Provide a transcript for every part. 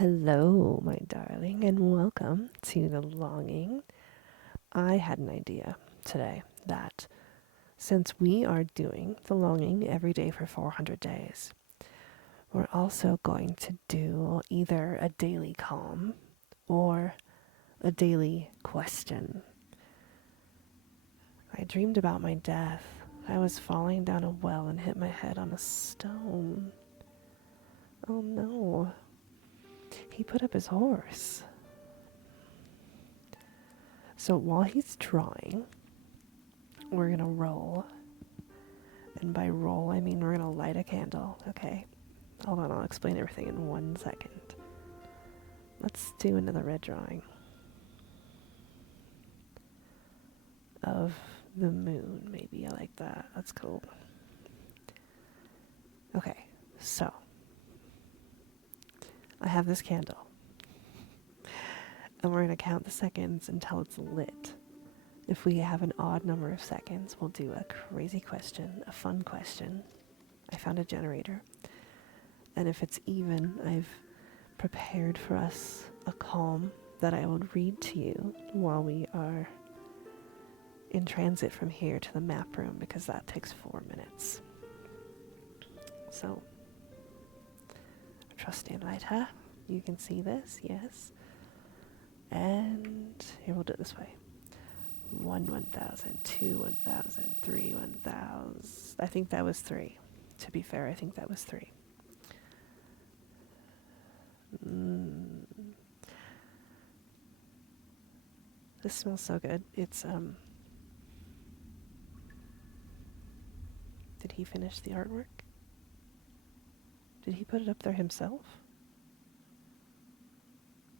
Hello, my darling, and welcome to The Longing. I had an idea today that since we are doing The Longing every day for 400 days, we're also going to do either a daily calm or a daily question. I dreamed about my death. I was falling down a well and hit my head on a stone. Oh no. He put up his horse. So while he's drawing, we're going to roll. And by roll, I mean we're going to light a candle. Okay. Hold on, I'll explain everything in 1 second. Let's do another red drawing of the moon, maybe. I like that. That's cool. Okay, so I have this candle. And we're going to count the seconds until it's lit. If we have an odd number of seconds, we'll do a crazy question, a fun question. I found a generator. And if it's even, I've prepared for us a calm that I will read to you while we are in transit from here to the map room, because that takes 4 minutes. So, trusty lighter, you can see this, yes. And here, we'll do it this way. 1,000, 2, 1,000, 3, 1,000. I think that was 3. To be fair, I think that was 3. This smells so good. It's, did he finish the artwork? Did he put it up there himself?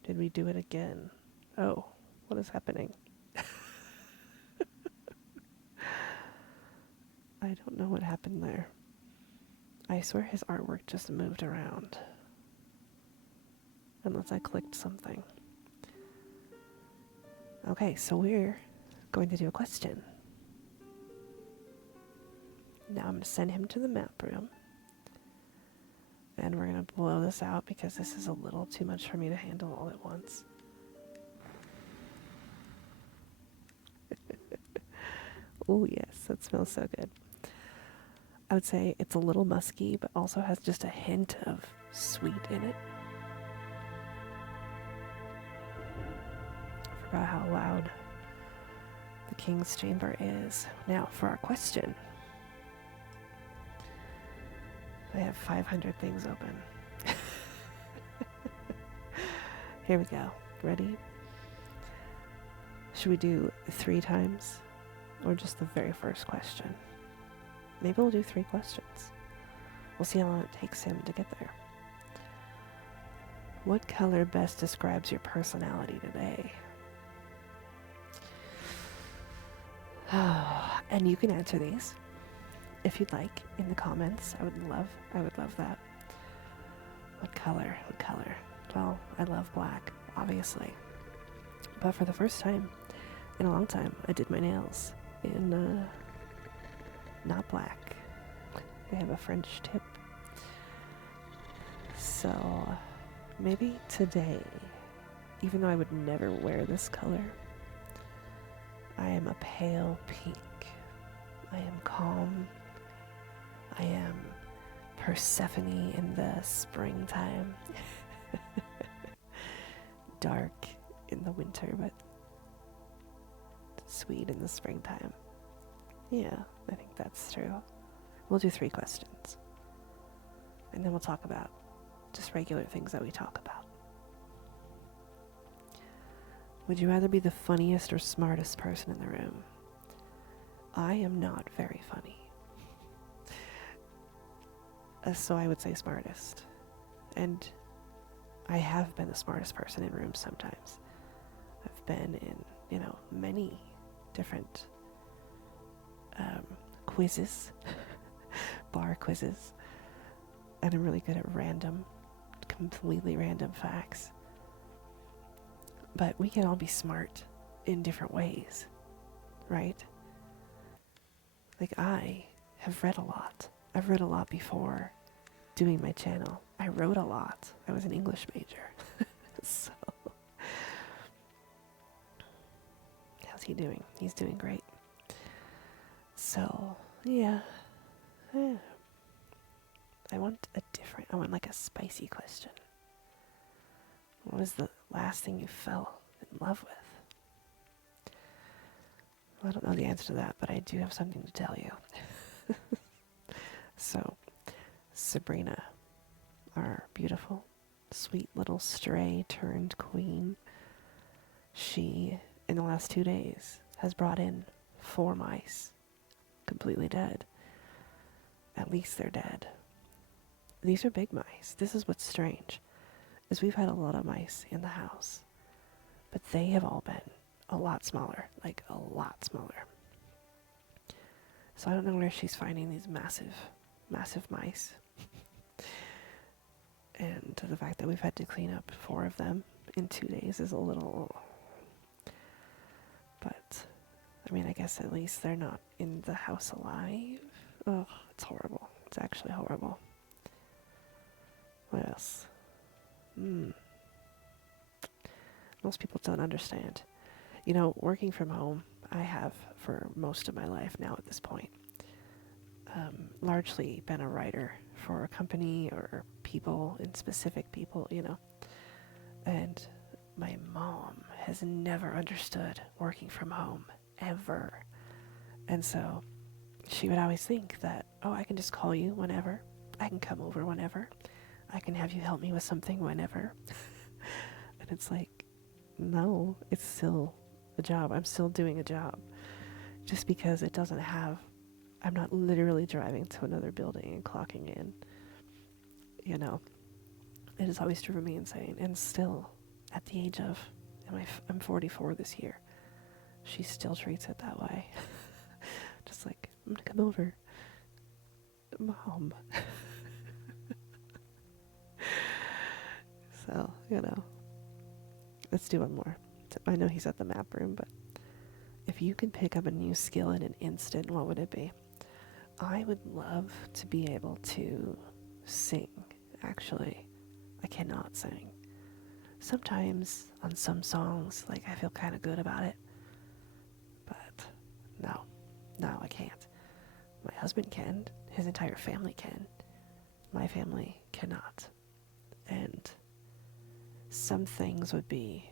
Did we do it again? Oh, what is happening? I don't know what happened there. I swear his artwork just moved around. Unless I clicked something. Okay, so we're going to do a question. Now I'm going to send him to the map room. And we're going to blow this out because this is a little too much for me to handle all at once. Oh yes, that smells so good. I would say it's a little musky, but also has just a hint of sweet in it. I forgot how loud the King's Chamber is. Now for our question. I have 500 things open. Here we go. Ready? Should we do 3 times? Or just the very first question? Maybe we'll do 3 questions. We'll see how long it takes him to get there. What color best describes your personality today? And you can answer these if you'd like in the comments. I would love that. What color? Well, I love black, obviously. But for the first time in a long time, I did my nails in not black. They have a French tip. So maybe today, even though I would never wear this color, I am a pale pink. I am calm. I am Persephone in the springtime. Dark in the winter, but sweet in the springtime. Yeah, I think that's true. We'll do 3 questions. And then we'll talk about just regular things that we talk about. Would you rather be the funniest or smartest person in the room? I am not very funny. So I would say smartest. And I have been the smartest person in rooms sometimes. I've been in, many different quizzes, bar quizzes, and I'm really good at completely random facts. But we can all be smart in different ways, right? Like I have read a lot. I've read a lot before doing my channel. I wrote a lot. I was an English major. So, how's he doing? He's doing great. So, yeah. I want like a spicy question. What was the last thing you fell in love with? Well, I don't know the answer to that, but I do have something to tell you. So, Sabrina, our beautiful, sweet little stray turned queen, she, in the last 2 days, has brought in 4 mice, completely dead. At least they're dead. These are big mice. This is what's strange, is we've had a lot of mice in the house, but they have all been a lot smaller, like a lot smaller. So I don't know where she's finding these massive, massive mice. And the fact that we've had to clean up 4 of them in 2 days is a little... But, I mean, I guess at least they're not in the house alive. Oh, it's horrible. It's actually horrible. What else? Most people don't understand. You know, working from home, I have for most of my life now at this point, largely been a writer for a company or people, in specific people, you know. And my mom has never understood working from home, ever. And so she would always think that, oh, I can just call you whenever. I can come over whenever. I can have you help me with something whenever. And it's like, no, it's still a job. I'm still doing a job. Just because it doesn't have, I'm not literally driving to another building and clocking in. You know, it has always driven me insane. And still, at the age of, I'm 44 this year, she still treats it that way. Just like, I'm gonna come over. Mom. So, you know. Let's do one more. I know he's at the map room, but if you could pick up a new skill in an instant, what would it be? I would love to be able to sing. Actually, I cannot sing. Sometimes on some songs, like, I feel kind of good about it. But no, I can't. My husband can. His entire family can. My family cannot. And some things would be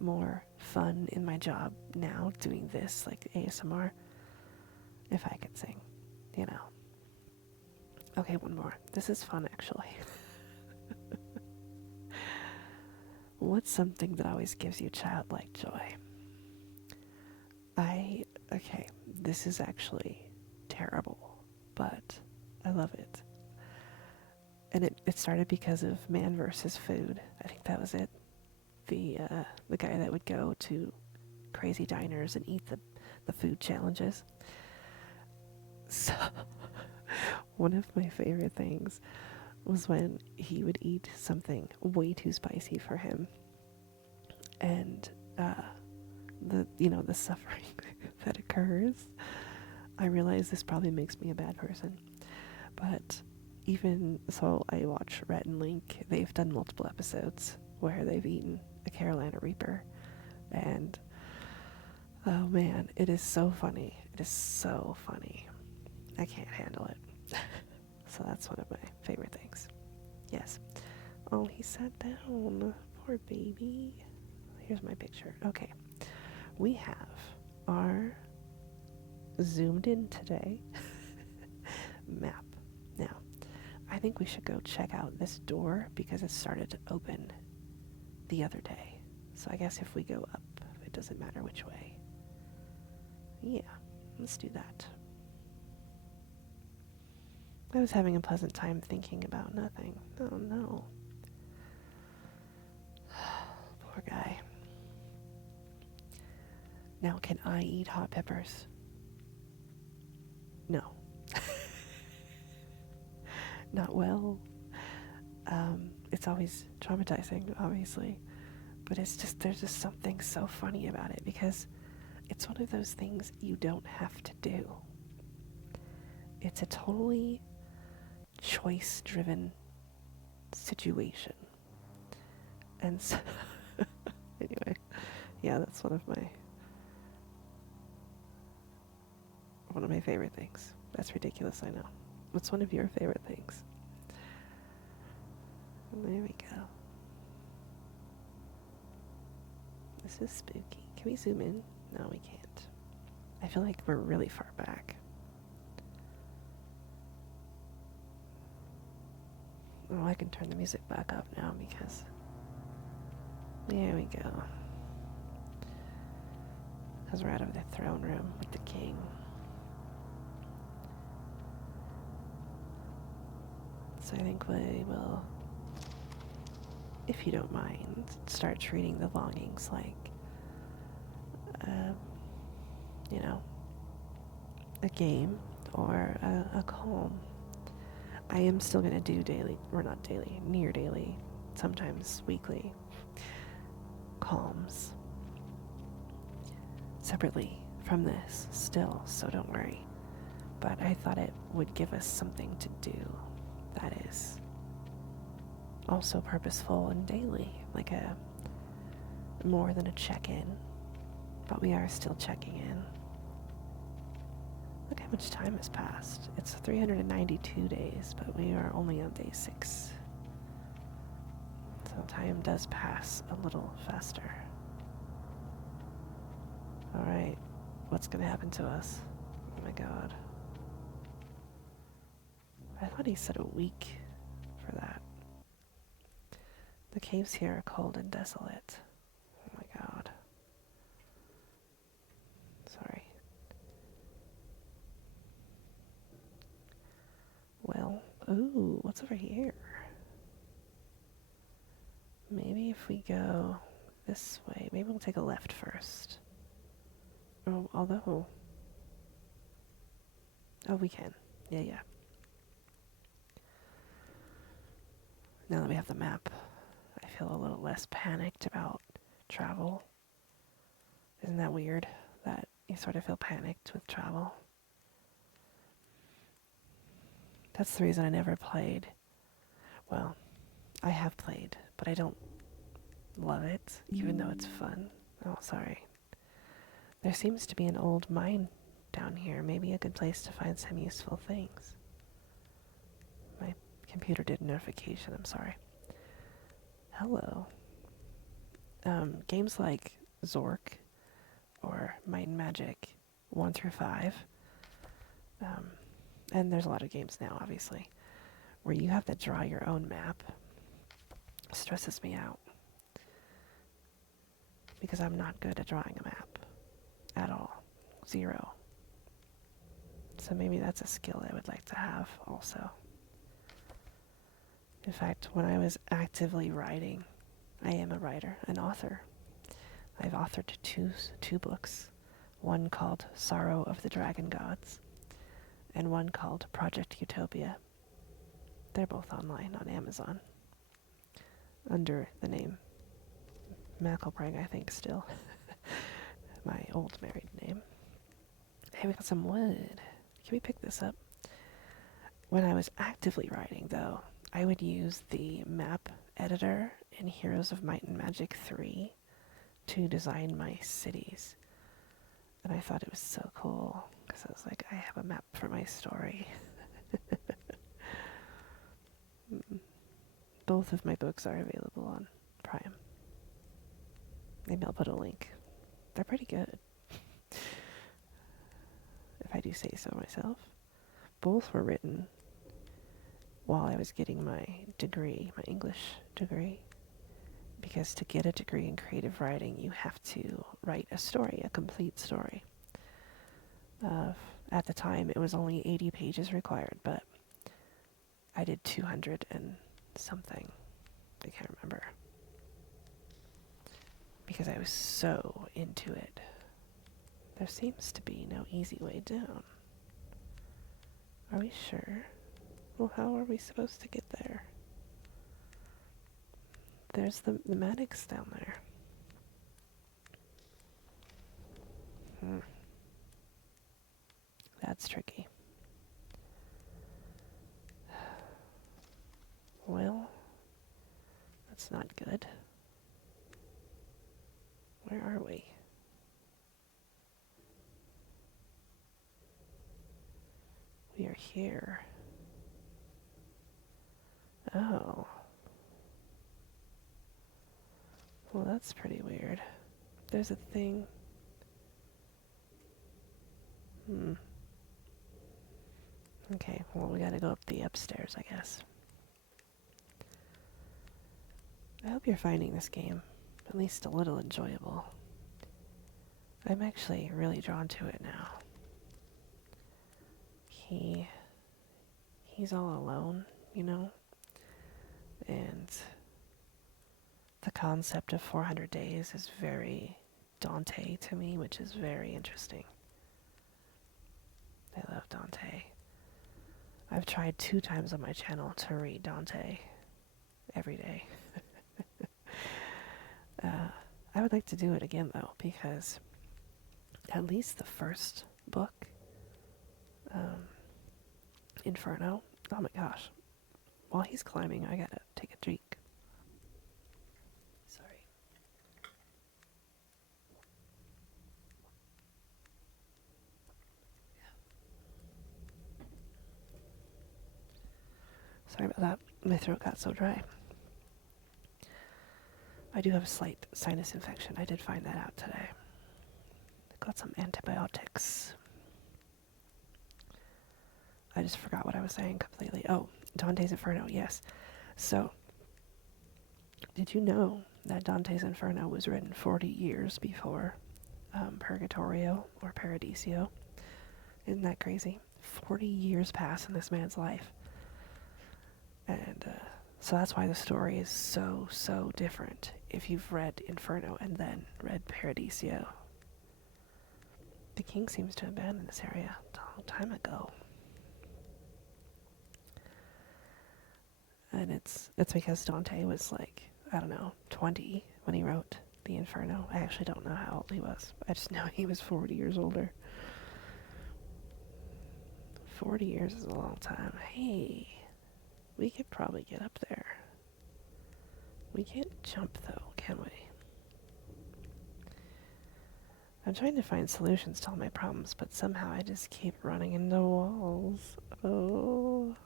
more fun in my job now, doing this, like ASMR, if I could sing, you know. Okay, one more. This is fun, actually. What's something that always gives you childlike joy? Okay, this is actually terrible, but I love it. And it started because of Man versus Food. I think that was it. The guy that would go to crazy diners and eat the food challenges. So, one of my favorite things was when he would eat something way too spicy for him. And the suffering that occurs. I realize this probably makes me a bad person. But even so, I watch Rhett and Link. They've done multiple episodes where they've eaten a Carolina Reaper. And oh man, it is so funny. It is so funny. I can't handle it. So that's one of my favorite things. Yes. Oh, he sat down. Poor baby. Here's my picture. Okay. We have our zoomed in today map. Now, I think we should go check out this door because it started to open the other day. So I guess if we go up, it doesn't matter which way. Yeah, let's do that. I was having a pleasant time thinking about nothing. Oh no. Poor guy. Now, can I eat hot peppers? No. Not well. It's always traumatizing, obviously. But it's just, there's just something so funny about it because it's one of those things you don't have to do. It's a totally choice-driven situation. And so anyway, yeah, that's one of my favorite things. That's ridiculous, I know. What's one of your favorite things? There we go. This is spooky. Can we zoom in? No, we can't. I feel like we're really far back. Oh, I can turn the music back up now because... There we go. Because we're out of the throne room with the king. So I think we will, if you don't mind, start treating the longings like, you know, a game or a calm. I am still going to do daily, or not daily, near daily, sometimes weekly calms separately from this still, so don't worry. But I thought it would give us something to do that is also purposeful and daily, like a more than a check-in, but we are still checking in. Look how much time has passed. It's 392 days, but we are only on day 6. So time does pass a little faster. Alright, what's gonna happen to us? Oh my god. I thought he said a week for that. The caves here are cold and desolate. Oh my god. Sorry. Well, ooh, what's over here? Maybe if we go this way, maybe we'll take a left first. Oh, although... Oh, we can. Yeah, yeah. Now that we have the map, I feel a little less panicked about travel. Isn't that weird that you sort of feel panicked with travel? That's the reason I never played. Well, I have played, but I don't love it, even though it's fun. Oh, sorry. There seems to be an old mine down here. Maybe a good place to find some useful things. My computer did a notification, I'm sorry. Hello. Games like Zork or Might and Magic 1 through 5, and there's a lot of games now, obviously, where you have to draw your own map, stresses me out. Because I'm not good at drawing a map. At all. 0. So maybe that's a skill I would like to have also. In fact, when I was actively writing, I am a writer, an author. I've authored two books. One called Sorrow of the Dragon Gods, and one called Project Utopia. They're both online on Amazon, under the name McElbrang, I think, still. My old married name. Hey, we got some wood. Can we pick this up? When I was actively writing, though, I would use the map editor in Heroes of Might and Magic 3 to design my cities. And I thought it was so cool, because I was like, I have a map for my story. Both of my books are available on Prime. Maybe I'll put a link. They're pretty good, if I do say so myself. Both were written while I was getting my degree, my English degree. Because to get a degree in creative writing, you have to write a story, a complete story. At the time, it was only 80 pages required, but I did 200 and something. I can't remember. Because I was so into it. There seems to be no easy way down. Are we sure? Well, how are we supposed to get there? There's the Maddox down there. That's tricky. Well, that's not good. Where are we? We are here. Oh. Well, that's pretty weird. There's a thing. Okay, well, we gotta go up the upstairs, I guess. I hope you're finding this game at least a little enjoyable. I'm actually really drawn to it now. He's all alone, you know? And the concept of 400 days is very Dante to me, which is very interesting. I love Dante. I've tried 2 times on my channel to read Dante every day. I would like to do it again, though, because at least the first book, Inferno, oh my gosh. While he's climbing, I gotta take a drink. Sorry. Sorry about that. My throat got so dry. I do have a slight sinus infection. I did find that out today. Got some antibiotics. I just forgot what I was saying completely. Oh, Dante's Inferno, yes. So, did you know that Dante's Inferno was written 40 years before Purgatorio or Paradiso? Isn't that crazy? 40 years pass in this man's life. And so that's why the story is so, so different if you've read Inferno and then read Paradiso. The king seems to abandon this area a long time ago. And it's because Dante was like, I don't know, 20 when he wrote the Inferno. I actually don't know how old he was. I just know he was 40 years older. 40 years is a long time. Hey, we could probably get up there. We can't jump though, can we? I'm trying to find solutions to all my problems, but somehow I just keep running into walls. Oh,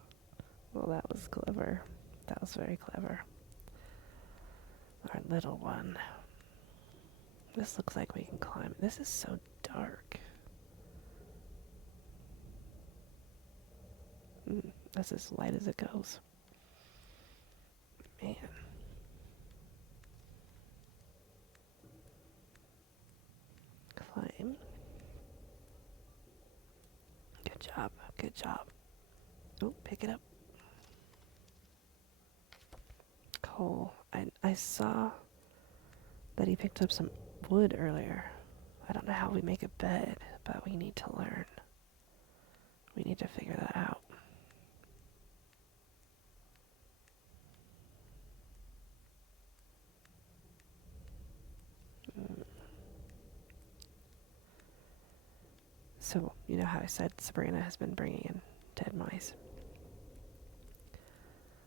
well, that was clever. That was very clever. Our little one. This looks like we can climb. This is so dark. That's as light as it goes. Man. Climb. Good job. Good job. Oh, pick it up. Coal. I saw that he picked up some wood earlier. I don't know how we make a bed, but we need to learn. We need to figure that out. So, you know how I said Sabrina has been bringing in dead mice?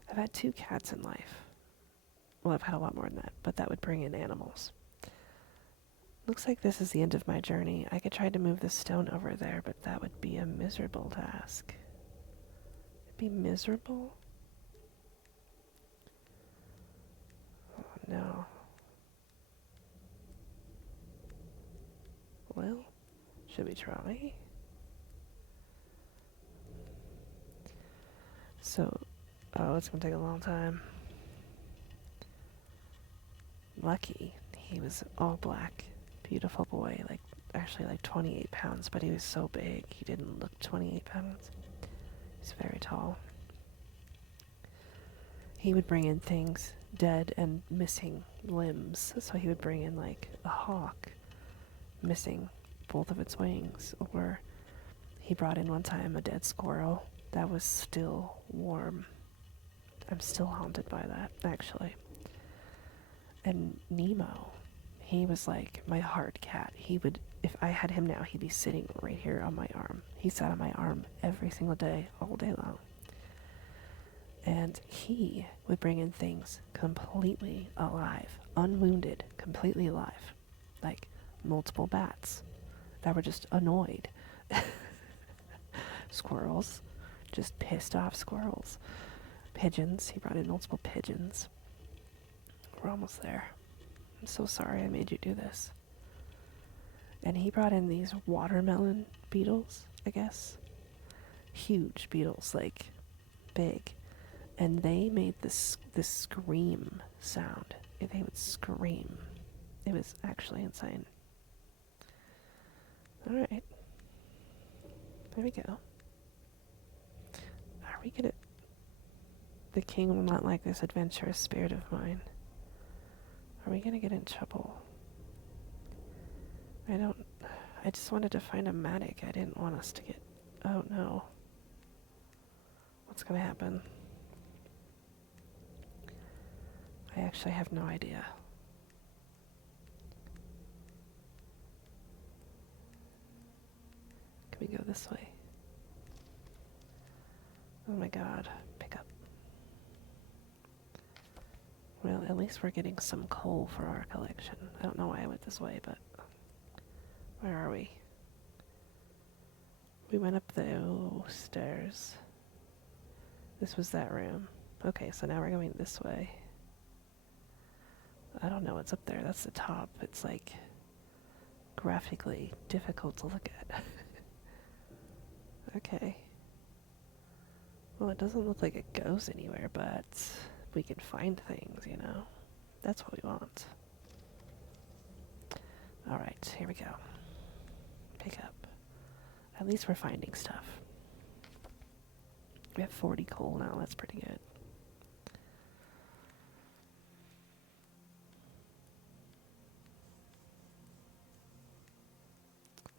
I've had 2 cats in life. Well, I've had a lot more than that, but that would bring in animals. Looks like this is the end of my journey. I could try to move this stone over there, but that would be a miserable task. It'd be miserable? Oh, no. Well, should we try? So, oh, it's gonna take a long time. Lucky, he was all black. Beautiful boy, actually 28 pounds, but he was so big, he didn't look 28 pounds. He's very tall. He would bring in things dead and missing limbs, so he would bring in a hawk missing both of its wings, or he brought in one time a dead squirrel that was still warm. I'm still haunted by that, actually. And Nemo, he was like my hard cat. He would, if I had him now, he'd be sitting right here on my arm. He sat on my arm every single day, all day long. And he would bring in things completely alive, unwounded, completely alive, like multiple bats that were just annoyed. Squirrels, just pissed off squirrels. Pigeons, he brought in multiple pigeons. We're almost there. I'm so sorry I made you do this. And he brought in these watermelon beetles, I guess. Huge beetles, like big. And they made this scream sound. They would scream. It was actually insane. Alright. There we go. Are we gonna... The king will not like this adventurous spirit of mine. Are we gonna get in trouble? I just wanted to find a mattock. I didn't want us to get... Oh no. What's gonna happen? I actually have no idea. Can we go this way? Oh my god. Pick up. Well, at least we're getting some coal for our collection. I don't know why I went this way, but... Where are we? We went up those stairs. This was that room. Okay, so now we're going this way. I don't know what's up there. That's the top. It's like graphically difficult to look at. Okay. Well, it doesn't look like it goes anywhere, but we can find things, you know? That's what we want. Alright, here we go. Pick up. At least we're finding stuff. We have 40 coal now. That's pretty good.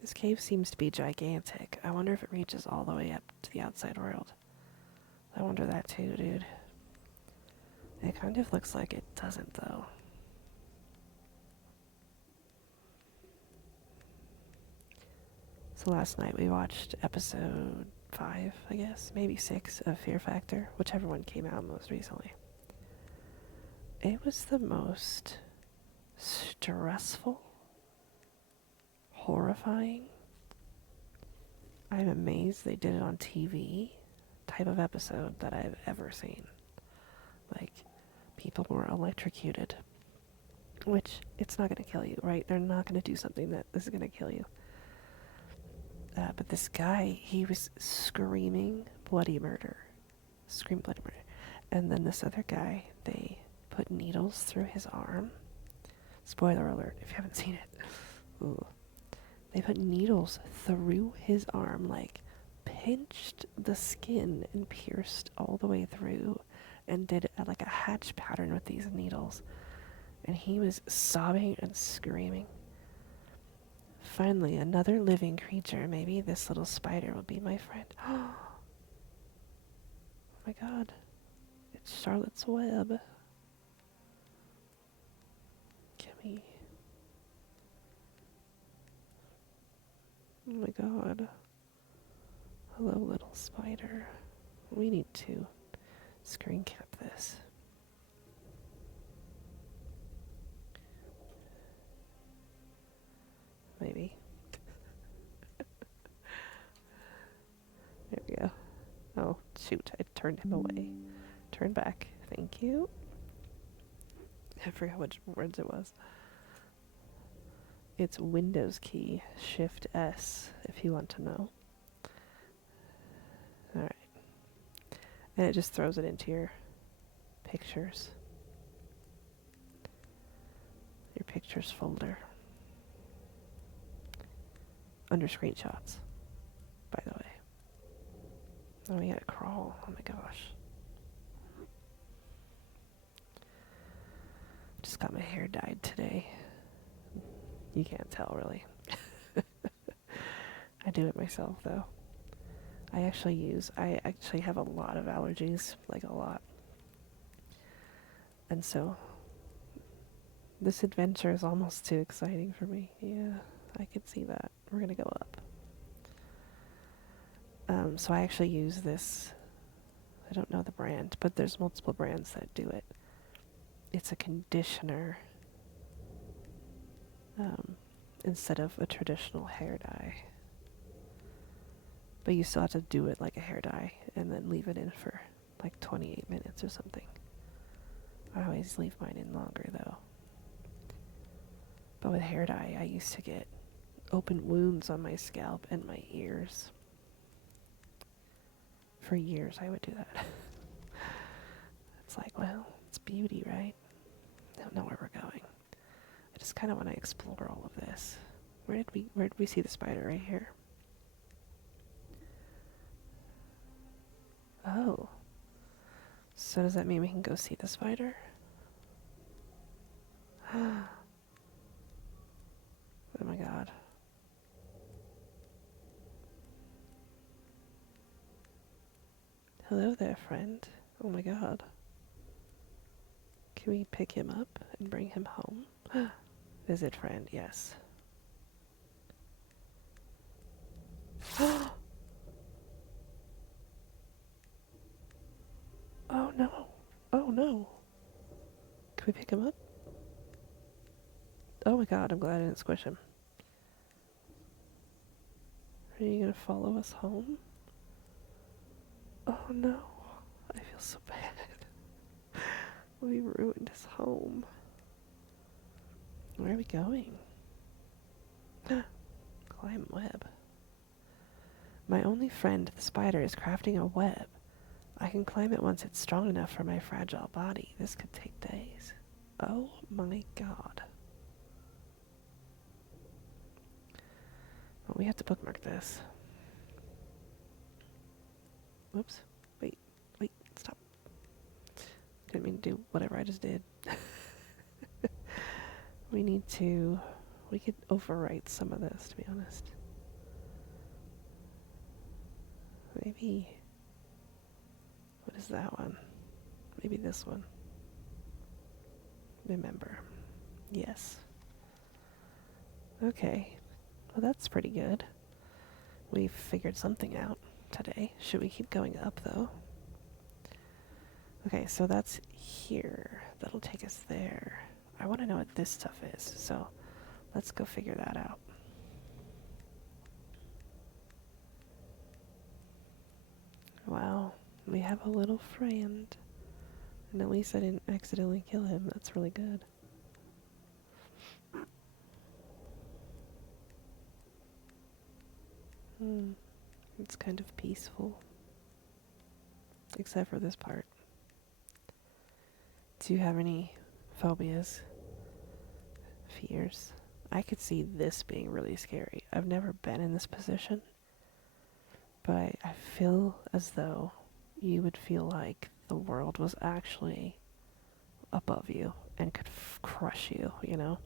This cave seems to be gigantic. I wonder if it reaches all the way up to the outside world. I wonder that too, dude. It kind of looks like it doesn't, though. So last night we watched episode 5, I guess, maybe 6 of Fear Factor, whichever one came out most recently. It was the most stressful, horrifying, I'm amazed they did it on TV type of episode that I've ever seen. Like, people were electrocuted, which it's not going to kill you, right? They're not going to do something that is going to kill you. But this guy, he was screaming bloody murder. Scream bloody murder. And then this other guy, they put needles through his arm. Spoiler alert if you haven't seen it. Ooh. They put needles through his arm, like pinched the skin and pierced all the way through and did like a hatch pattern with these needles. And he was sobbing and screaming. Finally, another living creature. Maybe this little spider will be my friend. Oh my god. It's Charlotte's Web. Kimmy. Oh my god. Hello, little spider. We need to screen cap this. Maybe. There we go. Oh, shoot. I turned him away. Turn back. Thank you. I forgot which words it was. It's Windows key, Shift S, if you want to know. Alright. And it just throws it into your pictures. Your pictures folder. Under screenshots, by the way. Oh, we gotta crawl. Oh my gosh. Just got my hair dyed today. You can't tell, really. I do it myself, though. I actually have a lot of allergies, like a lot. And so, this adventure is almost too exciting for me. Yeah, I could see that. We're gonna go up. So I actually use this I don't know the brand, but there's multiple brands that do it. It's a conditioner instead of a traditional hair dye. But you still have to do it like a hair dye and then leave it in for like 28 minutes or something. I always leave mine in longer though. But with hair dye, I used to get open wounds on my scalp and my ears. For years I would do that. It's like, well, it's beauty, right? I don't know where we're going. I just kind of want to explore all of this. Where did we see the spider? Right here. Oh. So does that mean we can go see the spider? Oh my god. Hello there, friend. Oh my god. Can we pick him up and bring him home? Visit friend, yes. Oh no. Oh no. Can we pick him up? Oh my god, I'm glad I didn't squish him. Are you gonna follow us home? Oh no. I feel so bad. We ruined his home. Where are we going? Climb web. My only friend, the spider, is crafting a web. I can climb it once it's strong enough for my fragile body. This could take days. Oh my god. Well, we have to bookmark this. Whoops. Wait, stop. Didn't mean to do whatever I just did. We could overwrite some of this, to be honest. Maybe, what is that one? Maybe this one. Remember. Yes. Okay. Well, that's pretty good. We figured something out today. Should we keep going up, though? Okay, so that's here. That'll take us there. I want to know what this stuff is, so let's go figure that out. Wow, we have a little friend. And at least I didn't accidentally kill him. That's really good. It's kind of peaceful. Except for this part. Do you have any phobias? Fears? I could see this being really scary. I've never been in this position. But I feel as though you would feel like the world was actually above you and could crush you, you know?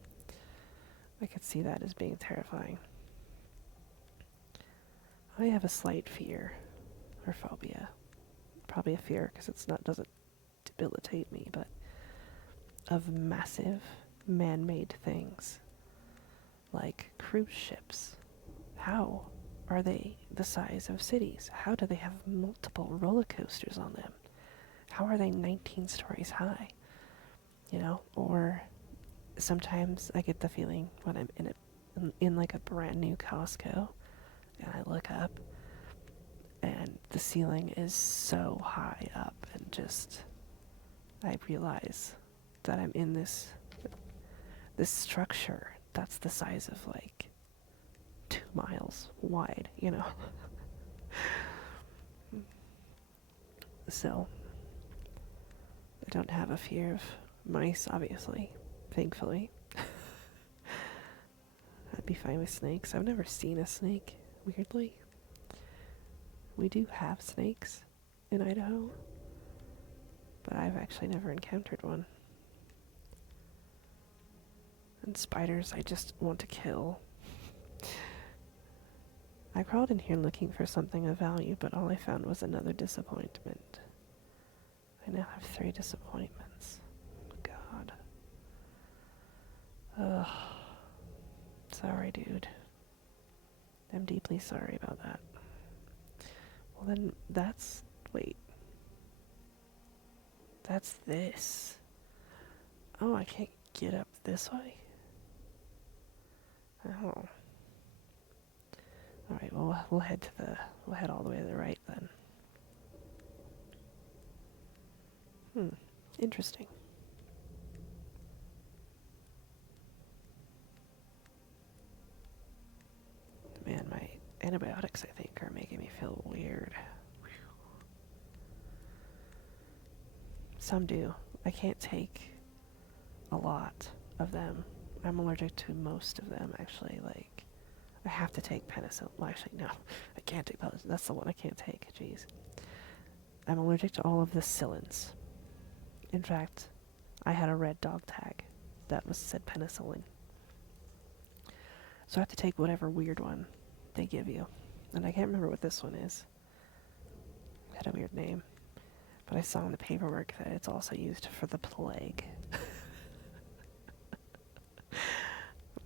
I could see that as being terrifying. I have a slight fear, or phobia. Probably a fear because doesn't debilitate me, but of massive man-made things like cruise ships. How are they the size of cities? How do they have multiple roller coasters on them? How are they 19 stories high? You know, or sometimes I get the feeling when I'm in like a brand new Costco and I look up and the ceiling is so high up and just I realize that I'm in this structure that's the size of like 2 miles wide, you know. So I don't have a fear of mice, obviously, thankfully. I'd be fine with snakes. I've never seen a snake, weirdly. We do have snakes in Idaho, but I've actually never encountered one. And spiders I just want to kill. I crawled in here looking for something of value, but all I found was another disappointment. I now have 3 disappointments. God. Ugh. Sorry, dude. I'm deeply sorry about that. Well then, wait. That's this. Oh, I can't get up this way? Oh. Alright, well, we'll head all the way to the right then. Interesting. Man, my antibiotics, I think, are making me feel weird. Some do. I can't take a lot of them. I'm allergic to most of them, actually. Like, I have to take penicillin. Well, actually, no. I can't take penicillin. That's the one I can't take. Jeez. I'm allergic to all of the Cillins. In fact, I had a red dog tag that said penicillin. So I have to take whatever weird one they give you. And I can't remember what this one is. It had a weird name. But I saw in the paperwork that it's also used for the plague.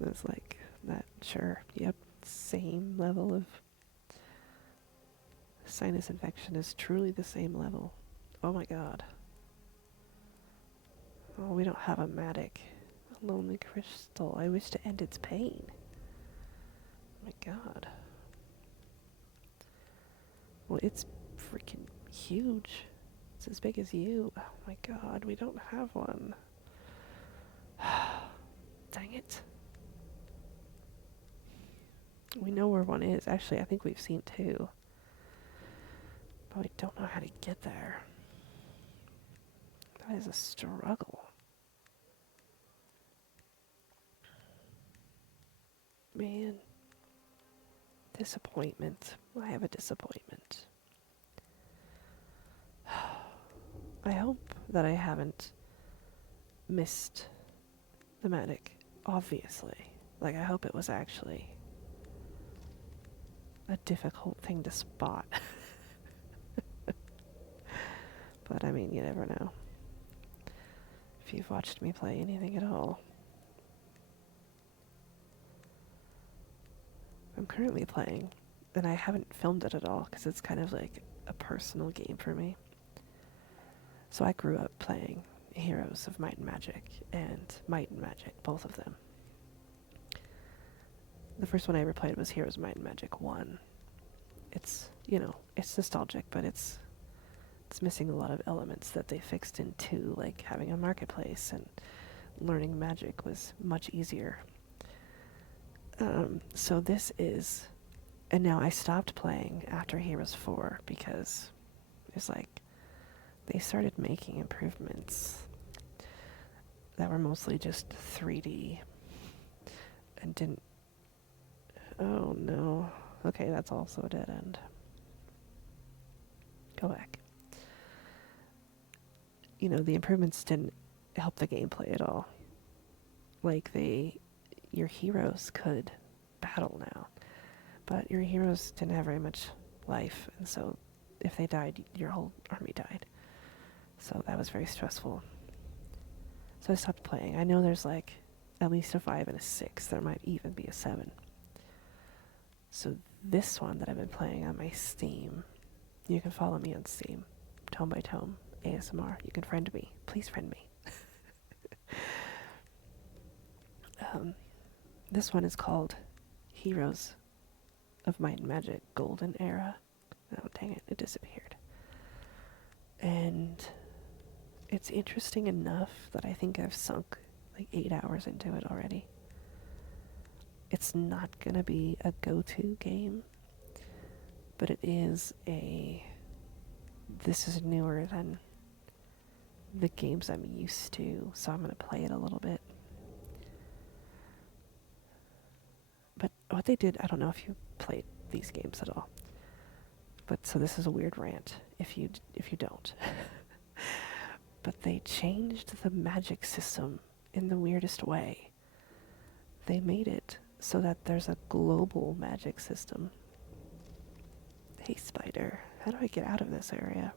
It's like, that, sure, yep, same level of sinus infection is truly the same level. Oh my god. Oh, we don't have a Matic. A lonely crystal. I wish to end its pain. Oh my god. Well, it's freaking huge. It's as big as you. Oh my god, we don't have one. Dang it. We know where one is. Actually, I think we've seen two. But we don't know how to get there. That is a struggle. Man. Disappointment. I have a disappointment. I hope that I haven't missed the Matic, obviously. Like, I hope it was actually a difficult thing to spot. But, I mean, you never know. If you've watched me play anything at all. I'm currently playing, and I haven't filmed it at all, because it's kind of like a personal game for me. So I grew up playing Heroes of Might and Magic, and Might and Magic, both of them. The first one I ever played was Heroes of Might and Magic 1. It's, you know, it's nostalgic, but it's missing a lot of elements that they fixed in 2, like having a marketplace, and learning magic was much easier. So this is, and now I stopped playing after Heroes 4 because it's like they started making improvements that were mostly just 3D and didn't. Oh no. Okay, that's also a dead end. Go back. You know, the improvements didn't help the gameplay at all. Like, your heroes could battle now, but your heroes didn't have very much life, and so if they died, your whole army died. So that was very stressful. So I stopped playing. I know there's like at least a 5 and a 6. There might even be a 7. So this one that I've been playing on my Steam, you can follow me on Steam, Tome by Tome, ASMR. You can friend me. Please friend me. This one is called Heroes of Might and Magic Golden Era. Oh, dang it, it disappeared. And it's interesting enough that I think I've sunk like 8 hours into it already. It's not gonna be a go-to game, but it is this is newer than the games I'm used to, so I'm gonna play it a little bit. But what they did, I don't know if you played these games at all. But so this is a weird rant if you don't. But they changed the magic system in the weirdest way. They made it so that there's a global magic system. Hey, spider, how do I get out of this area?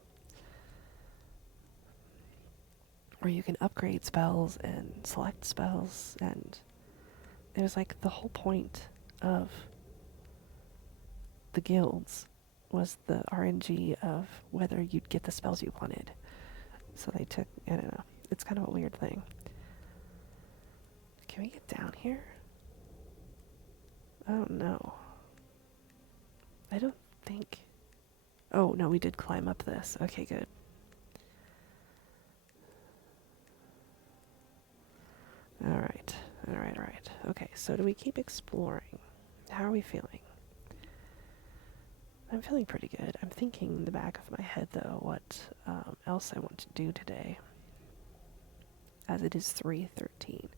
Where you can upgrade spells and select spells, and it was like the whole point of the guilds was the RNG of whether you'd get the spells you wanted. So they took, I don't know. It's kind of a weird thing. Can we get down here? Oh no. I don't think. Oh no, we did climb up this. Okay, good. Alright, alright, alright. Okay, so do we keep exploring? How are we feeling? I'm feeling pretty good. I'm thinking in the back of my head, though, what else I want to do today. As it is 3:13.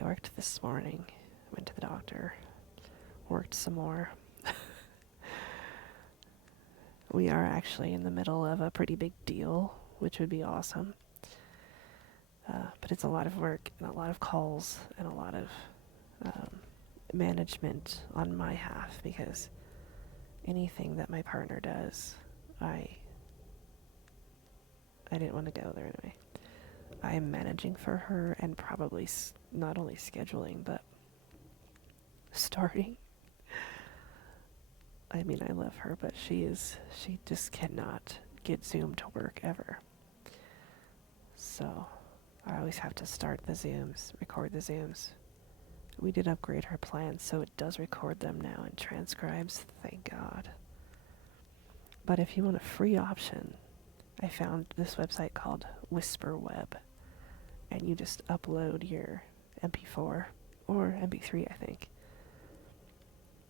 I worked this morning, went to the doctor, worked some more. We are actually in the middle of a pretty big deal, which would be awesome. But it's a lot of work and a lot of calls and a lot of management on my half, because anything that my partner does, I didn't want to go there anyway. I am managing for her and probably not only scheduling, but starting. I mean, I love her, but she just cannot get Zoom to work ever. So I always have to start the Zooms, record the Zooms. We did upgrade her plan, so it does record them now and transcribes, thank God. But if you want a free option, I found this website called Whisper Web, and you just upload your MP4 or MP3, I think.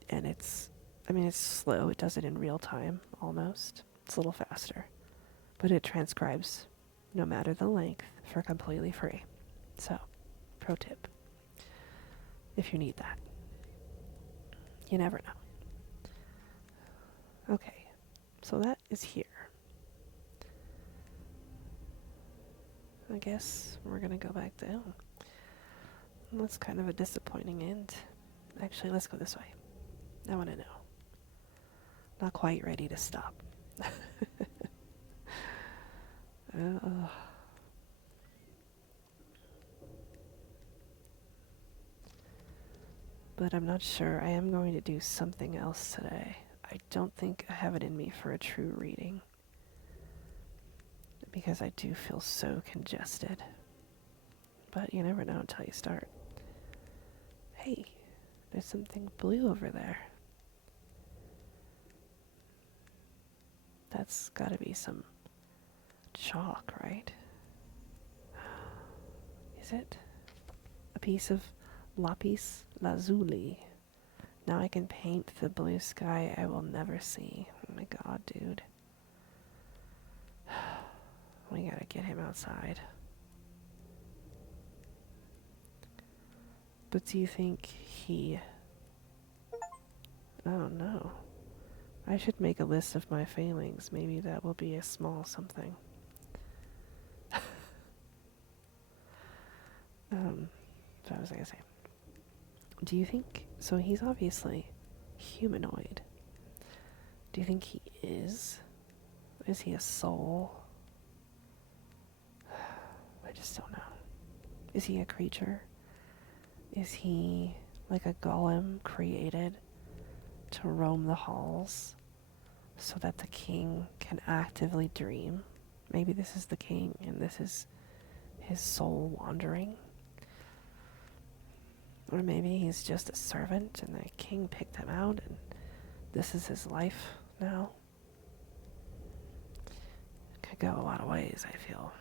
And it's slow. It does it in real time, almost. It's a little faster. But it transcribes, no matter the length, for completely free. So, pro tip. If you need that. You never know. Okay, so that is here. I guess we're gonna go back down. That's kind of a disappointing end. Actually, let's go this way. I want to know. Not quite ready to stop. But I'm not sure. I am going to do something else today. I don't think I have it in me for a true reading, because I do feel so congested. But you never know until you start. Hey, there's something blue over there. That's gotta be some chalk, right? Is it? A piece of lapis lazuli. Now I can paint the blue sky I will never see. Oh my god, dude. We gotta get him outside. But do you think he... Oh no. I should make a list of my failings. Maybe that will be a small something. What was I gonna say? Do you think... So he's obviously humanoid. Do you think he is? Is he a soul? I just don't know. Is he a creature? Is he like a golem created to roam the halls so that the king can actively dream? Maybe this is the king and this is his soul wandering. Or maybe he's just a servant and the king picked him out and this is his life now. Could go a lot of ways, I feel.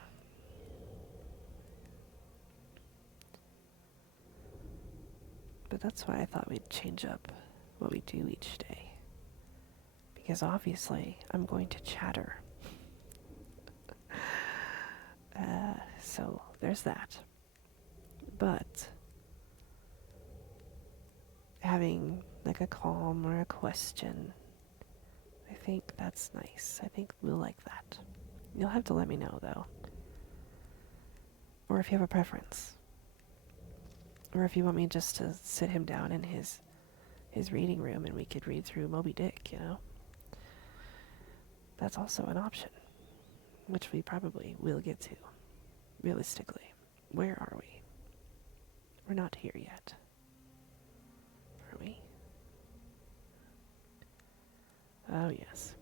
But that's why I thought we'd change up what we do each day. Because obviously, I'm going to chatter. So, there's that. But having like a calm or a question, I think that's nice. I think we'll like that. You'll have to let me know, though. Or if you have a preference. Or if you want me just to sit him down in his reading room and we could read through Moby Dick, you know? That's also an option, which we probably will get to, realistically. Where are we? We're not here yet. Are we? Oh, yes.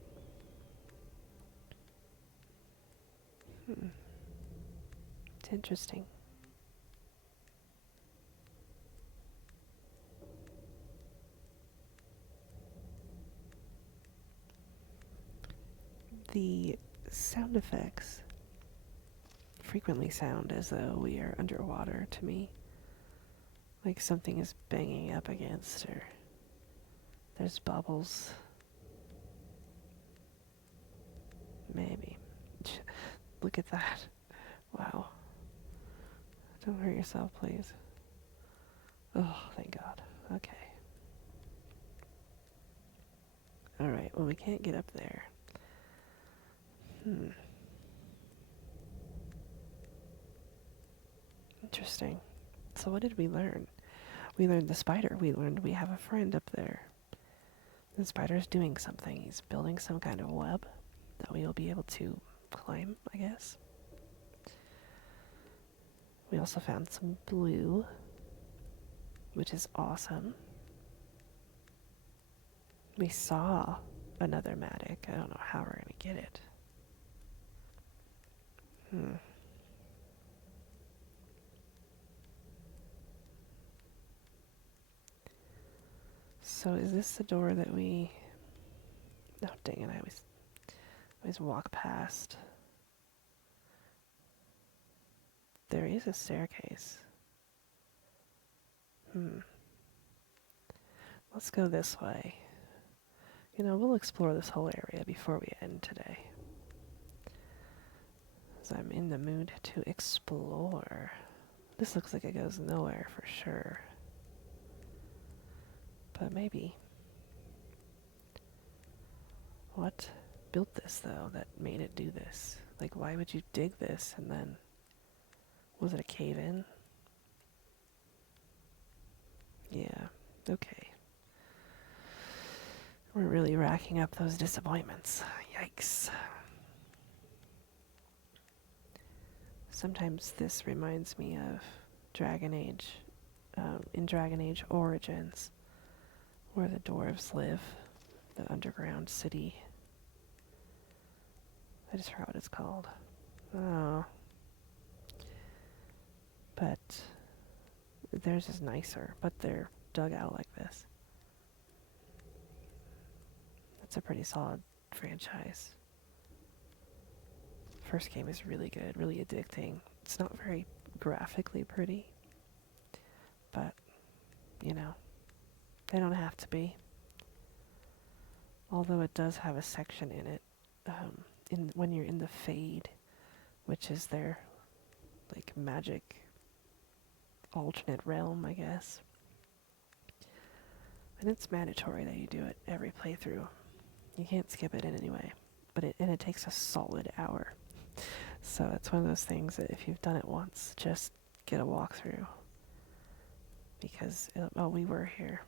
Interesting. The sound effects frequently sound as though we are underwater to me. Like something is banging up against, or there's bubbles. Maybe. Look at that. Wow. Don't hurt yourself, please. Oh, thank God. Okay. Alright, well, we can't get up there. Interesting. So what did we learn? We learned the spider. We learned we have a friend up there. The spider's doing something. He's building some kind of web that we will be able to climb, I guess. We also found some blue, which is awesome. We saw another Matic. I don't know how we're going to get it. So is this the door that we... Oh, dang it, I always walk past. There is a staircase. Let's go this way. You know, we'll explore this whole area before we end today. As I'm in the mood to explore. This looks like it goes nowhere for sure. But maybe. What built this, though, that made it do this? Like, why would you dig this and then... Was it a cave-in? Yeah, okay. We're really racking up those disappointments. Yikes. Sometimes this reminds me of Dragon Age, in Dragon Age Origins, where the dwarves live, the underground city. I just forgot what it's called. Oh. But theirs is nicer, but they're dug out like this. That's a pretty solid franchise. First game is really good, really addicting. It's not very graphically pretty, but, you know, they don't have to be. Although it does have a section in it, when you're in the Fade, which is their, like, magic alternate realm, I guess. And it's mandatory that you do it every playthrough. You can't skip it in any way. But it takes a solid hour. So it's one of those things that if you've done it once, just get a walkthrough. Because, oh, we were here.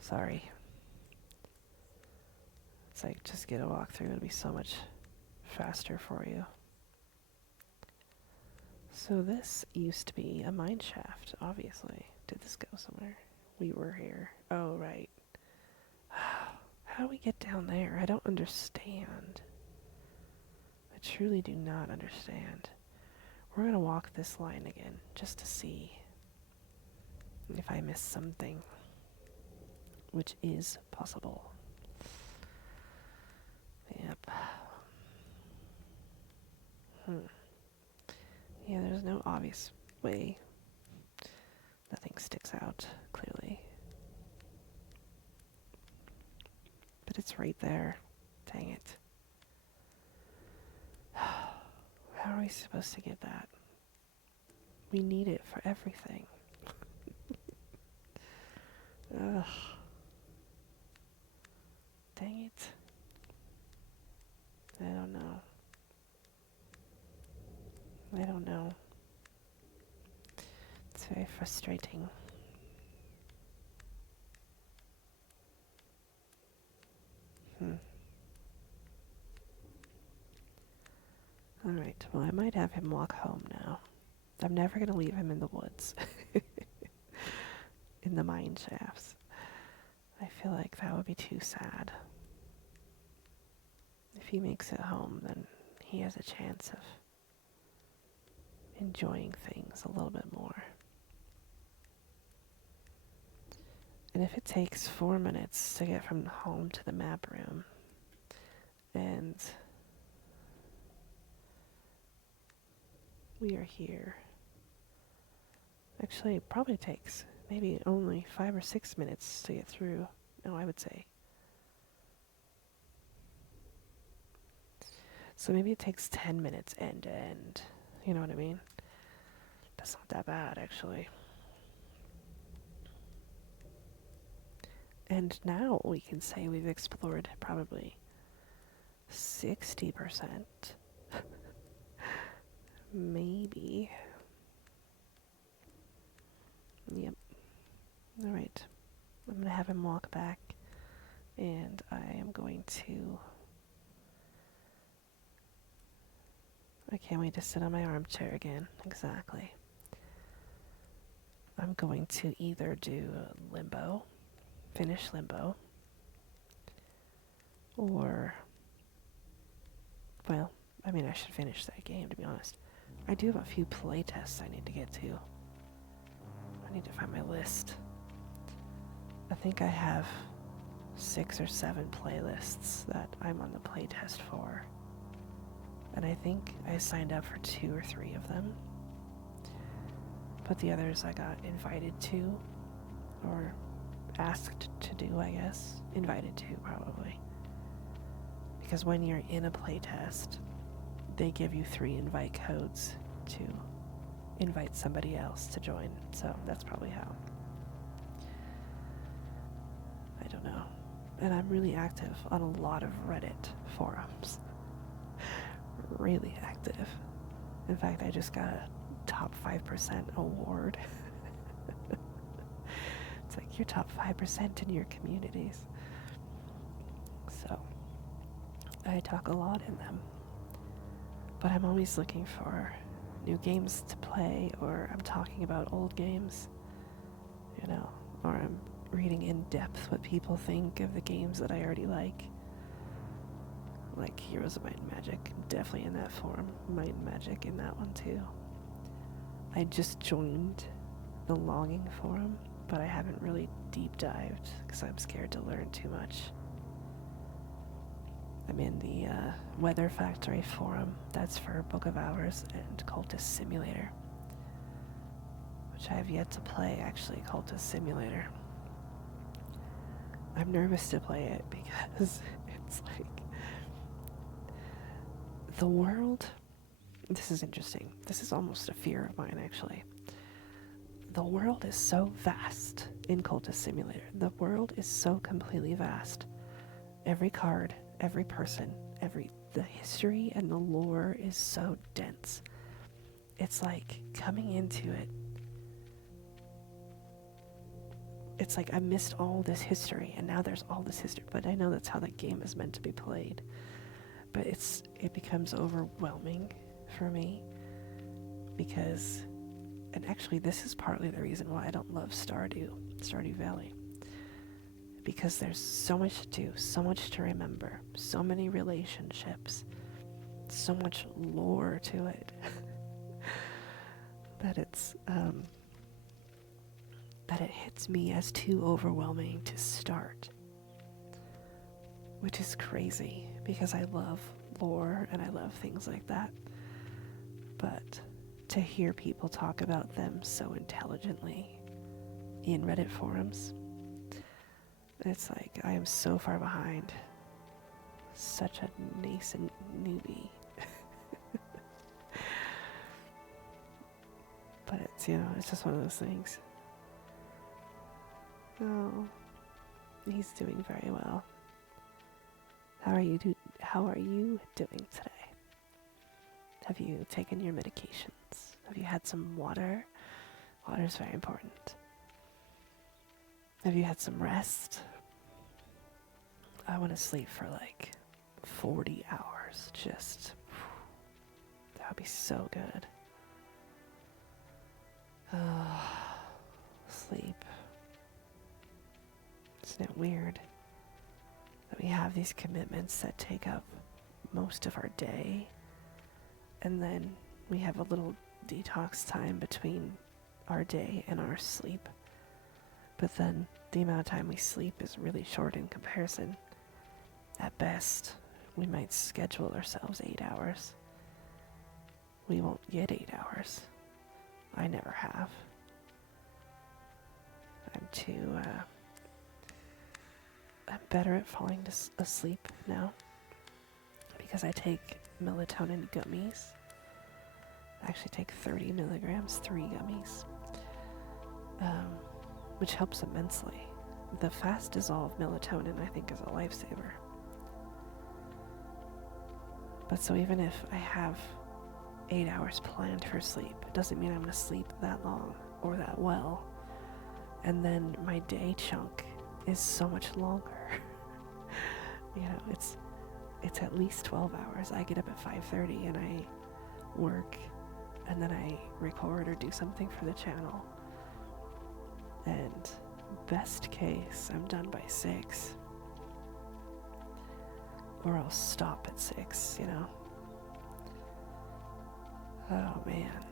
Sorry. It's like, just get a walkthrough. It'll be so much faster for you. So this used to be a mine shaft, obviously. Did this go somewhere? We were here. Oh, right. How do we get down there? I don't understand. I truly do not understand. We're going to walk this line again, just to see if I miss something, which is possible. Yep. Yeah, there's no obvious way. Nothing sticks out, clearly. But it's right there. Dang it. How are we supposed to get that? We need it for everything. Ugh. Dang it. I don't know. I don't know. It's very frustrating. Alright, well, I might have him walk home now. I'm never going to leave him in the woods. In the mine shafts. I feel like that would be too sad. If he makes it home, then he has a chance of enjoying things a little bit more. And if it takes 4 minutes to get from home to the map room, and we are here, actually it probably takes maybe only 5 or 6 minutes to get through. No, I would say. So maybe it takes 10 minutes end to end. You know what I mean? That's not that bad, actually. And now we can say we've explored probably 60%. Maybe. Yep. Alright. I'm going to have him walk back. And I am going to... I can't wait to sit on my armchair again. Exactly. I'm going to either do Limbo, finish Limbo, or, well, I mean, I should finish that game, to be honest. I do have a few play tests I need to get to. I need to find my list. I think I have 6 or 7 playlists that I'm on the play test for. And I think I signed up for 2 or 3 of them. But the others I got invited to, or asked to do, I guess. Invited to, probably. Because when you're in a playtest, they give you 3 invite codes to invite somebody else to join. So that's probably how. I don't know. And I'm really active on a lot of Reddit forums. Really active. In fact, I just got a top 5% award. It's like you're top 5% in your communities. So I talk a lot in them. But I'm always looking for new games to play, or I'm talking about old games, you know, or I'm reading in depth what people think of the games that I already like Heroes of Might and Magic, definitely in that forum. Might and Magic in that one too. I just joined the Longing forum, but I haven't really deep dived because I'm scared to learn too much. I'm in the Weather Factory forum. That's for Book of Hours and Cultist Simulator, which I have yet to play, actually. Cultist Simulator. I'm nervous to play it because it's like the world. This is interesting. This is almost a fear of mine, actually. The world is so vast in Cultist Simulator. The world is so completely vast. Every card, every person, the history and the lore is so dense. It's like coming into it. It's like I missed all this history, and now there's all this history. But I know that's how the game is meant to be played. But it becomes overwhelming for me because, and actually this is partly the reason why I don't love Stardew Valley. Because there's so much to do, so much to remember, so many relationships, so much lore to it, that that it hits me as too overwhelming to start. Which is crazy, because I love lore and I love things like that. But to hear people talk about them so intelligently in Reddit forums, it's like I am so far behind. Such a nascent newbie. But it's, it's just one of those things. Oh, he's doing very well. How are you doing today? Have you taken your medications? Have you had some water? Water is very important. Have you had some rest? I want to sleep for like 40 hours. Just, that would be so good. Sleep. Isn't it weird that we have these commitments that take up most of our day, and then we have a little detox time between our day and our sleep. But then the amount of time we sleep is really short in comparison. At best, we might schedule ourselves 8 hours. We won't get 8 hours. I never have. I'm better at falling asleep now because I take melatonin gummies. I actually take 30 milligrams, 3 gummies, which helps immensely. The fast dissolved melatonin, I think, is a lifesaver. But so even if I have 8 hours planned for sleep, it doesn't mean I'm going to sleep that long or that well. And then my day chunk is so much longer. It's at least 12 hours. I get up at 5:30 and I work, and then I record or do something for the channel. And best case, I'm done by 6. Or I'll stop at 6, Oh man.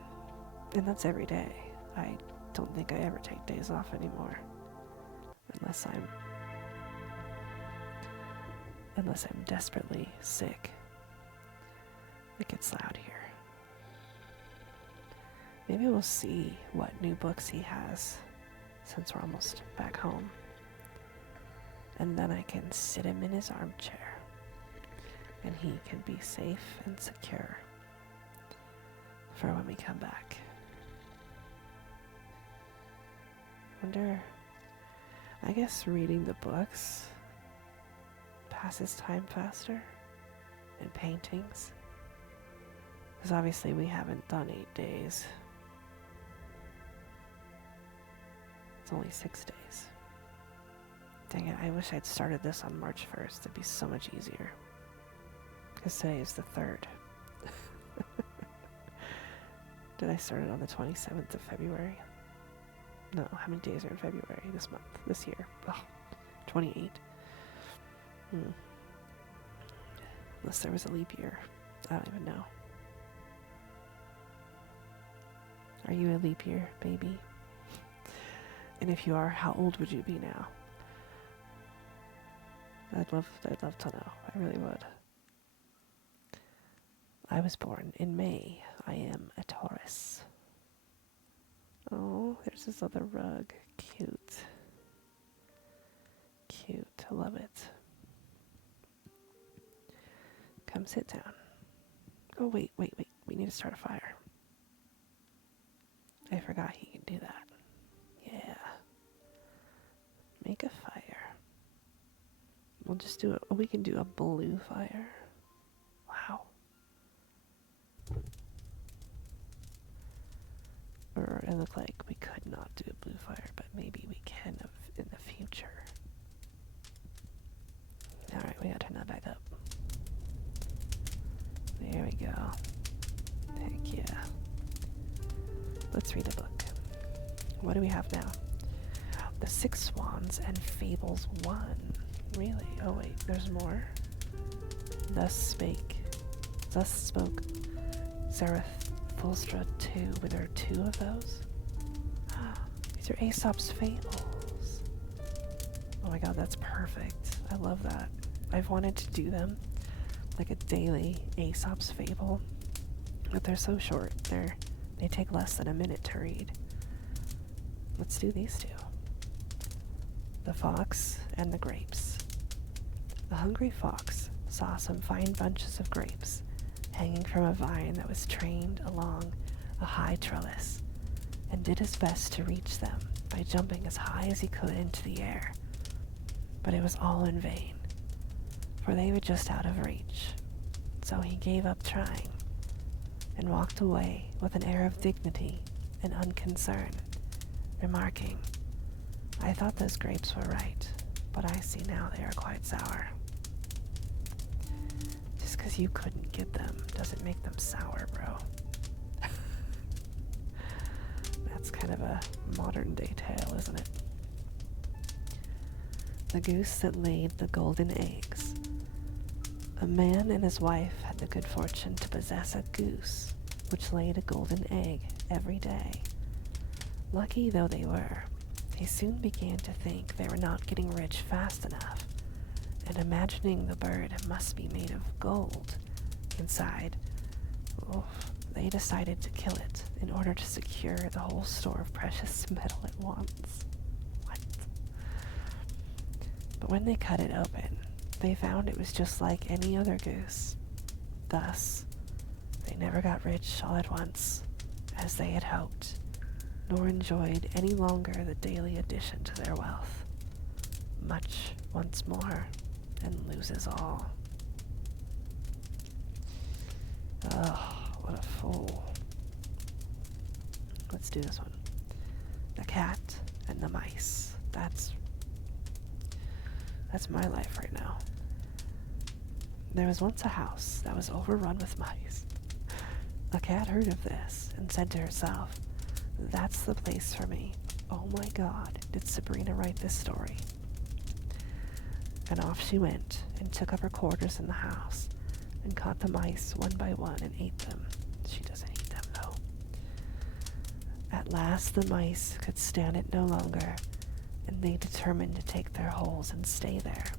And that's every day. I don't think I ever take days off anymore. Unless I'm desperately sick. It gets loud here. Maybe we'll see what new books he has since we're almost back home. And then I can sit him in his armchair and he can be safe and secure for when we come back. I guess reading the books passes time faster, and paintings, because obviously we haven't done 8 days. It's only 6 days. Dang it, I wish I'd started this on March 1st. It'd be so much easier, because today is the 3rd. Did I start it on the 27th of February? No, how many days are in February this year? Ugh, 28. Unless there was a leap year. I don't even know. Are you a leap year baby? And if you are, how old would you be now? I'd love to know. I really would. I was born in May. I am a Taurus. Oh, there's this other rug. Cute. Cute. I love it. Come sit down. Oh, wait. We need to start a fire. I forgot he can do that. Yeah. Make a fire. We'll just do it. We can do a blue fire. Wow. Or it looked like we could not do a blue fire, but maybe we can in the future. Alright, we gotta turn that back up. There we go. Heck yeah. Let's read a book. What do we have now? The Six Swans and Fables 1. Really? Oh wait, there's more. Thus spoke Zarathustra 2. Were there 2 of those? These are Aesop's Fables. Oh my god, that's perfect. I love that. I've wanted to do them, like a daily Aesop's Fable, but they're so short. They take less than a minute to read. Let's do these 2. The Fox and the Grapes. A hungry fox saw some fine bunches of grapes hanging from a vine that was trained along a high trellis, and did his best to reach them by jumping as high as he could into the air. But it was all in vain, for they were just out of reach. So he gave up trying, and walked away with an air of dignity and unconcern, remarking, "I thought those grapes were right, but I see now they are quite sour." Just because you couldn't get them doesn't make them sour, bro. That's kind of a modern day tale, isn't it? The Goose That Laid the Golden Eggs. A man and his wife had the good fortune to possess a goose which laid a golden egg every day. Lucky though they were, they soon began to think they were not getting rich fast enough, and imagining the bird must be made of gold inside, they decided to kill it in order to secure the whole store of precious metal at once. What? But when they cut it open, they found it was just like any other goose. Thus, they never got rich all at once, as they had hoped, nor enjoyed any longer the daily addition to their wealth. Much once more, and loses all. Ugh, what a fool. Let's do this one. The cat and the mice. That's my life right now. There was once a house that was overrun with mice. A cat heard of this and said to herself, "That's the place for me. Oh my God, did Sabrina write this story?" And off she went and took up her quarters in the house and caught the mice one by one and ate them. She doesn't eat them, though. At last the mice could stand it no longer, and they determined to take their holes and stay there.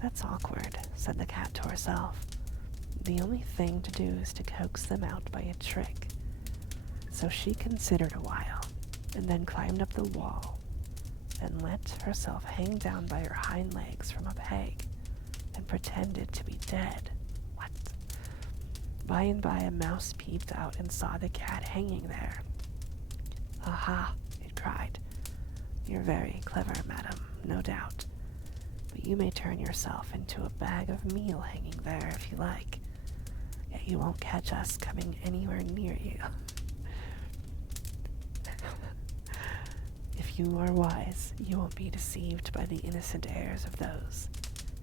"That's awkward," said the cat to herself. "The only thing to do is to coax them out by a trick." So she considered a while, and then climbed up the wall, and let herself hang down by her hind legs from a peg, and pretended to be dead. What? By and by a mouse peeped out and saw the cat hanging there. "Aha," it cried. "You're very clever, madam, no doubt. But you may turn yourself into a bag of meal hanging there if you like. Yet you won't catch us coming anywhere near you." "If you are wise, you won't be deceived by the innocent airs of those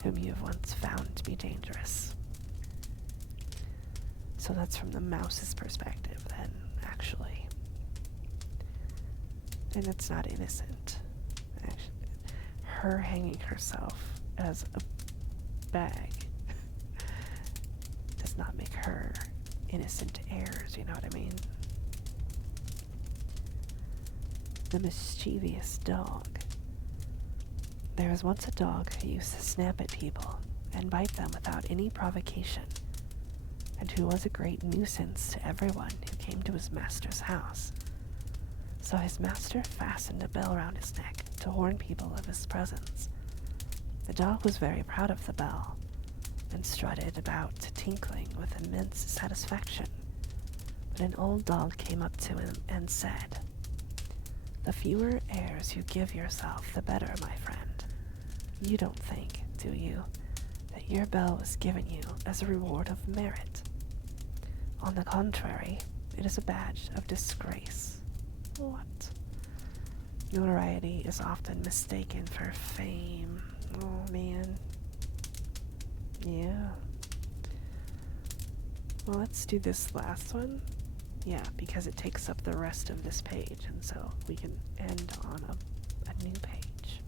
whom you have once found to be dangerous." So that's from the mouse's perspective, then, actually. And it's not innocent. Actually, her hanging herself as a bag does not make her innocent airs, you know what I mean? The mischievous dog. There was once a dog who used to snap at people and bite them without any provocation, and who was a great nuisance to everyone who came to his master's house. So his master fastened a bell round his neck to warn people of his presence. The dog was very proud of the bell, and strutted about tinkling with immense satisfaction. But an old dog came up to him and said, "The fewer airs you give yourself, the better, my friend. You don't think, do you, that your bell was given you as a reward of merit? On the contrary, it is a badge of disgrace." What? Notoriety is often mistaken for fame. Oh, man. Yeah. Well, let's do this last one. Yeah, because it takes up the rest of this page, and so we can end on a new page.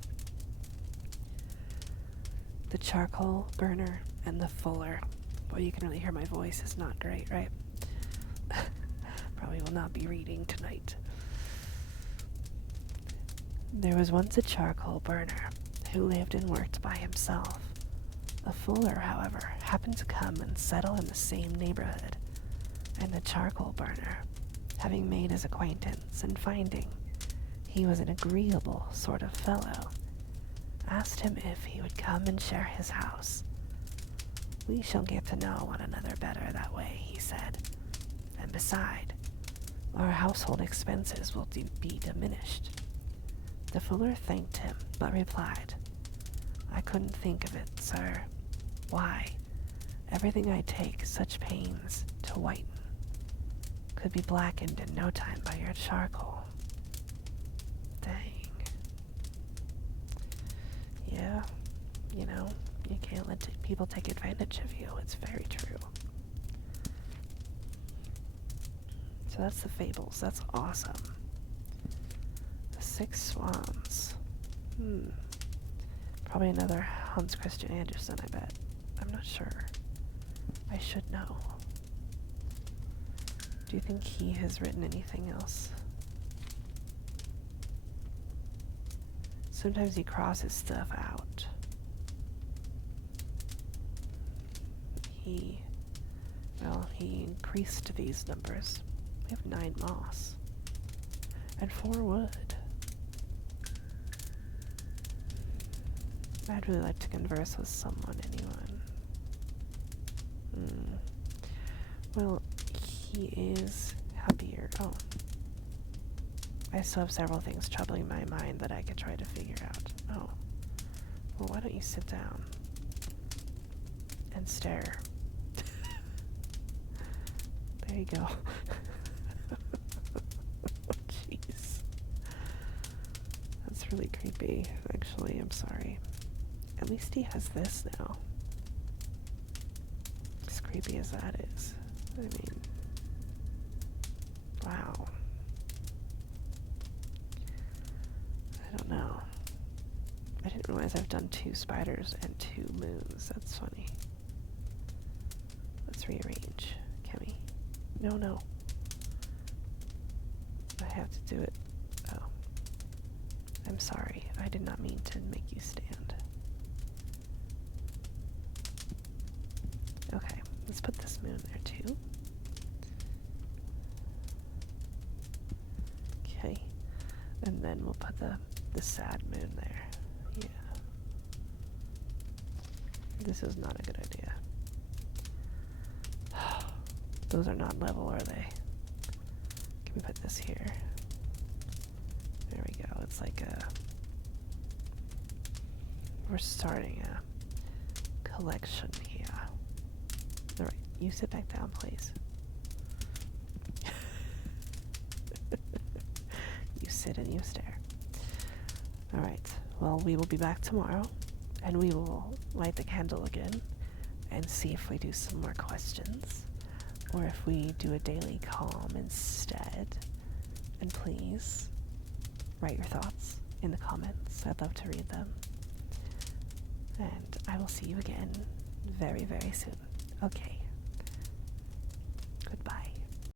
The charcoal burner and the fuller. Boy, you can really hear my voice is not great, right? Probably will not be reading tonight. There was once a charcoal burner who lived and worked by himself. A fuller, however, happened to come and settle in the same neighborhood, and the charcoal burner, having made his acquaintance and finding he was an agreeable sort of fellow, asked him if he would come and share his house. "We shall get to know one another better that way," he said, "and beside, our household expenses will be diminished." The fuller thanked him, but replied, "I couldn't think of it, sir. Why, everything I take such pains to whiten could be blackened in no time by your charcoal." Dang. Yeah, you know, you can't let people take advantage of you. It's very true. So that's the fables. That's awesome. The Six Swans. Probably another Hans Christian Andersen, I bet. I'm not sure. I should know. Do you think he has written anything else? Sometimes he crosses stuff out. He increased these numbers. We have 9 moss. And 4 wood. I'd really like to converse with someone, anyone. Well, he is happier. Oh. I still have several things troubling my mind that I could try to figure out. Oh. Well, why don't you sit down and stare? There you go. Jeez. That's really creepy, actually. I'm sorry. At least he has this now. As creepy as that is. I mean, wow. I don't know. I didn't realize I've done 2 spiders and 2 moons. That's funny. Let's rearrange. Can we? No. I have to do it. Oh. I'm sorry. I did not mean to make you stand. Okay, let's put this moon there too. Okay, and then we'll put the sad moon there. Yeah. This is not a good idea. Those are not level, are they? Can we put this here? There we go. It's like we're starting a collection here. Alright, you sit back down, please. You sit and you stare. Alright, well, we will be back tomorrow, and we will light the candle again, and see if we do some more questions, or if we do a daily calm instead. And please, write your thoughts in the comments. I'd love to read them. And I will see you again very, very soon. Okay,